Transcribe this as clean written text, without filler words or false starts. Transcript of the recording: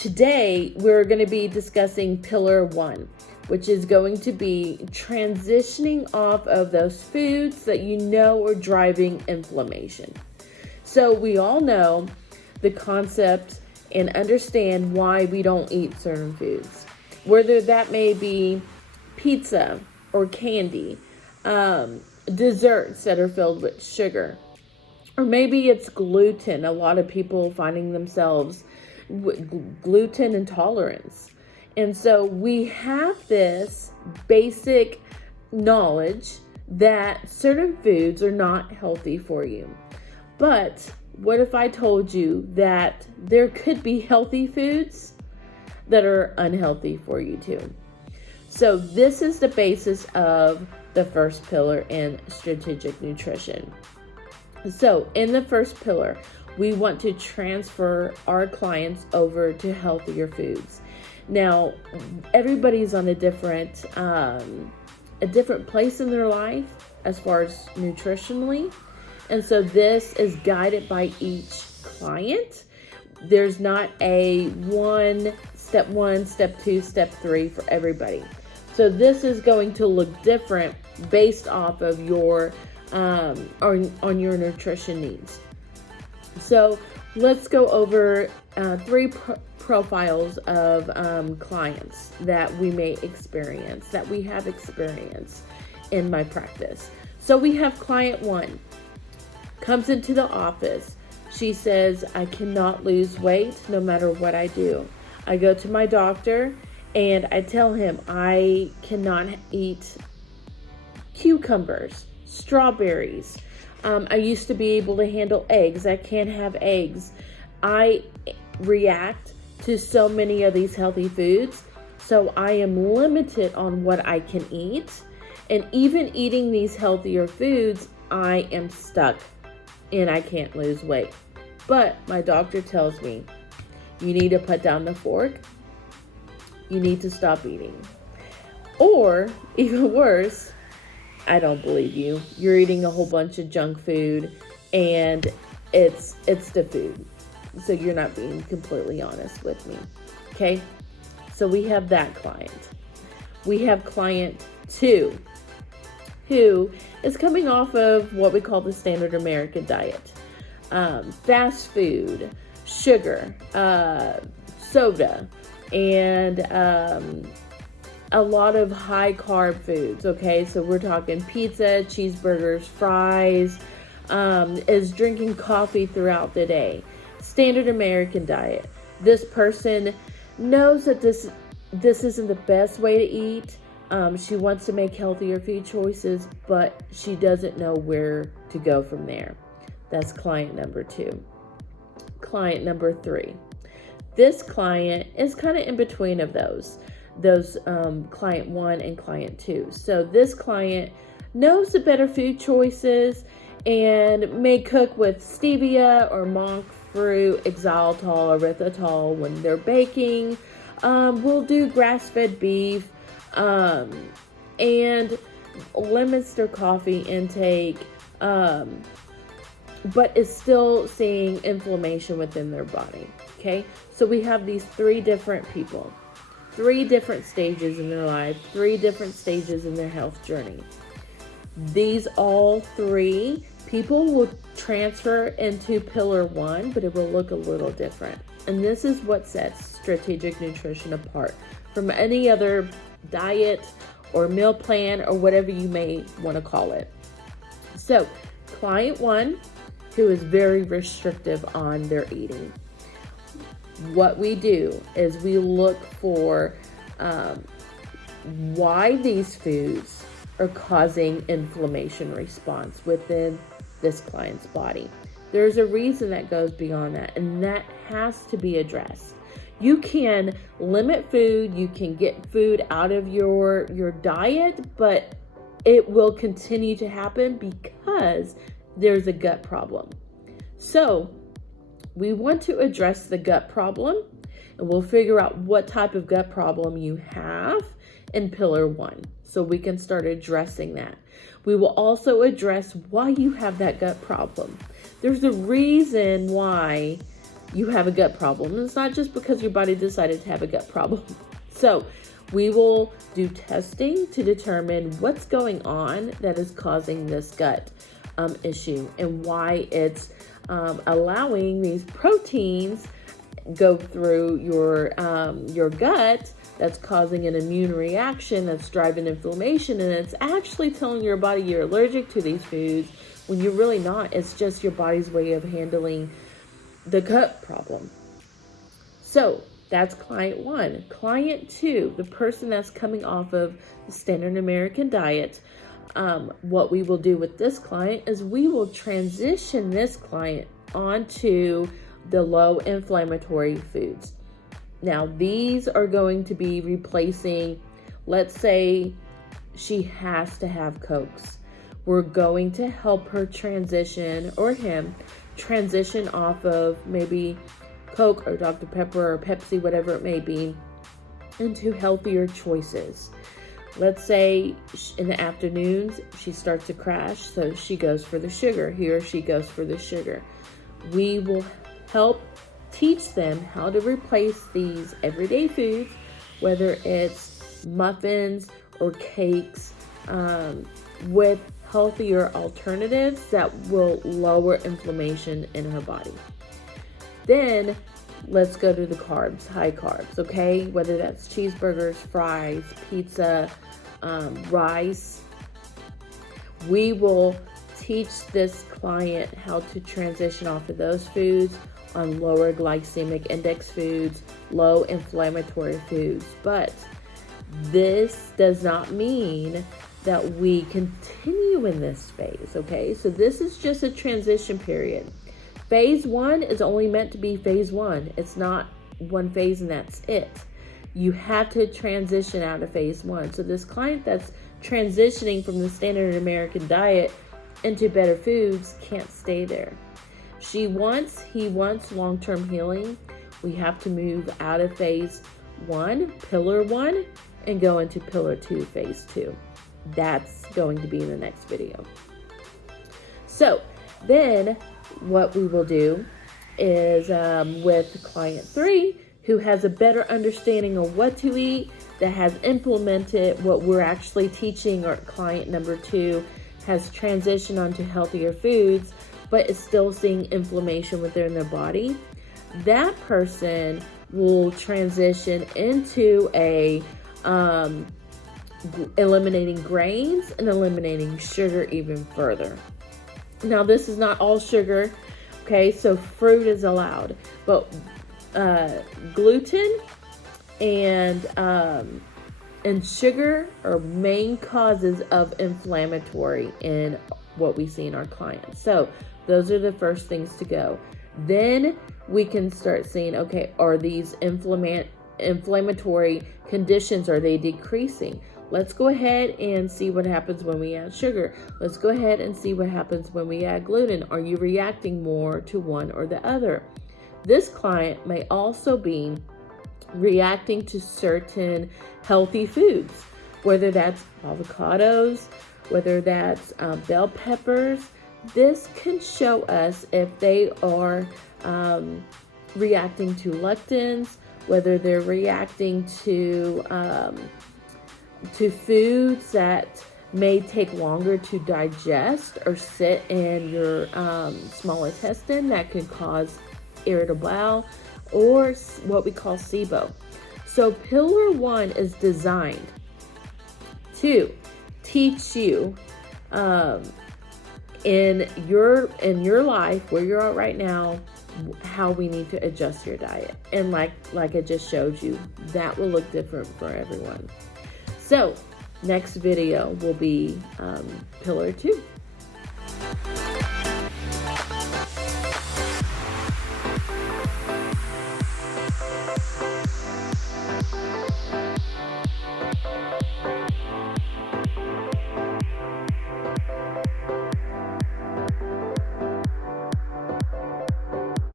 Today, we're going to be discussing pillar 1, which is going to be transitioning off of those foods that you know are driving inflammation. So we all know the concept and understand why we don't eat certain foods, whether that may be pizza or candy, desserts that are filled with sugar, or maybe it's gluten. A lot of people finding themselves with gluten intolerance. And so we have this basic knowledge that certain foods are not healthy for you. But what if I told you that there could be healthy foods that are unhealthy for you too? So this is the basis of the first pillar in strategic nutrition. So in the first pillar, we want to transfer our clients over to healthier foods. Now, everybody's on a different place in their life as far as nutritionally. And so this is guided by each client. There's not a step 1, step 2, step 3 for everybody. So this is going to look different based off of your on your nutrition needs. So let's go over 3 profiles of clients that we may experience, that we have experienced in my practice. So we have client 1, comes into the office. She says, I cannot lose weight no matter what I do. I go to my doctor and I tell him I cannot eat cucumbers, strawberries. I used to be able to handle eggs. I can't have eggs. I react to so many of these healthy foods, so I am limited on what I can eat. And even eating these healthier foods, I am stuck and I can't lose weight. But my doctor tells me, you need to put down the fork. You need to stop eating. Or even worse, I don't believe you. You're eating a whole bunch of junk food and it's the food. So you're not being completely honest with me. Okay? So we have that client. We have client 2, who is coming off of what we call the standard American diet. Fast food, sugar, soda, and a lot of high carb foods. Okay, so we're talking pizza, cheeseburgers, fries, is drinking coffee throughout the day. Standard American diet. This person knows that this isn't the best way to eat. She wants to make healthier food choices, but she doesn't know where to go from there. That's client number 2. Client number 3. This client is kind of in between of those client 1 and client 2. So this client knows the better food choices and may cook with stevia or monk fruit, xylitol, erythritol when they're baking. We'll do grass-fed beef, and limits their coffee intake, but is still seeing inflammation within their body. Okay, so we have these 3 different people, 3 different stages in their life, 3 different stages in their health journey. These all 3 people will transfer into pillar 1, but it will look a little different. And this is what sets strategic nutrition apart from any other diet or meal plan or whatever you may want to call it. So client 1, who is very restrictive on their eating. What we do is we look for why these foods are causing inflammation response within this client's body. There's a reason that goes beyond that, and that has to be addressed. You can limit food, you can get food out of your diet, but it will continue to happen because there's a gut problem. So we want to address the gut problem, and we'll figure out what type of gut problem you have in pillar 1, so we can start addressing that. We will also address why you have that gut problem. There's a reason why you have a gut problem. And it's not just because your body decided to have a gut problem. So we will do testing to determine what's going on that is causing this gut issue, and why it's allowing these proteins go through your gut, that's causing an immune reaction, that's driving inflammation, and it's actually telling your body you're allergic to these foods when you're really not. It's just your body's way of handling the gut problem. So that's client 1. Client 2, the person that's coming off of the standard American diet, what we will do with this client is we will transition this client onto the low inflammatory foods. Now, these are going to be replacing, let's say she has to have Cokes. We're going to help her transition, or him, transition off of maybe Coke or Dr. Pepper or Pepsi, whatever it may be, into healthier choices. Let's say in the afternoons, she starts to crash, so she goes for the sugar. He or she goes for the sugar. We will help teach them how to replace these everyday foods, whether it's muffins or cakes, with healthier alternatives that will lower inflammation in her body. Then let's go to the carbs, high carbs, okay? Whether that's cheeseburgers, fries, pizza, rice. We will teach this client how to transition off of those foods on lower glycemic index foods, low inflammatory foods. But this does not mean that we continue in this phase, okay? So this is just a transition period. Phase 1 is only meant to be phase 1. It's not one phase and that's it. You have to transition out of phase 1. So this client that's transitioning from the standard American diet into better foods can't stay there. He wants long-term healing. We have to move out of phase 1, pillar 1, and go into pillar 2, phase 2. That's going to be in the next video. So then what we will do is with client 3, who has a better understanding of what to eat, that has implemented what we're actually teaching, or client number 2 has transitioned onto healthier foods, but is still seeing inflammation within their body. That person will transition into a eliminating grains and eliminating sugar even further. Now, this is not all sugar, okay? So fruit is allowed, but gluten and sugar are main causes of inflammatory in what we see in our clients. So those are the first things to go. Then we can start seeing, okay, are these inflammatory conditions, are they decreasing? Let's go ahead and see what happens when we add sugar. Let's go ahead and see what happens when we add gluten. Are you reacting more to one or the other? This client may also be reacting to certain healthy foods, whether that's avocados, whether that's bell peppers. This can show us if they are reacting to lectins, whether they're reacting to foods that may take longer to digest or sit in your small intestine, that could cause irritable bowel, or what we call SIBO. So pillar 1 is designed to teach you in your life, where you're at right now, how we need to adjust your diet. And like I just showed you, that will look different for everyone. So next video will be pillar 2.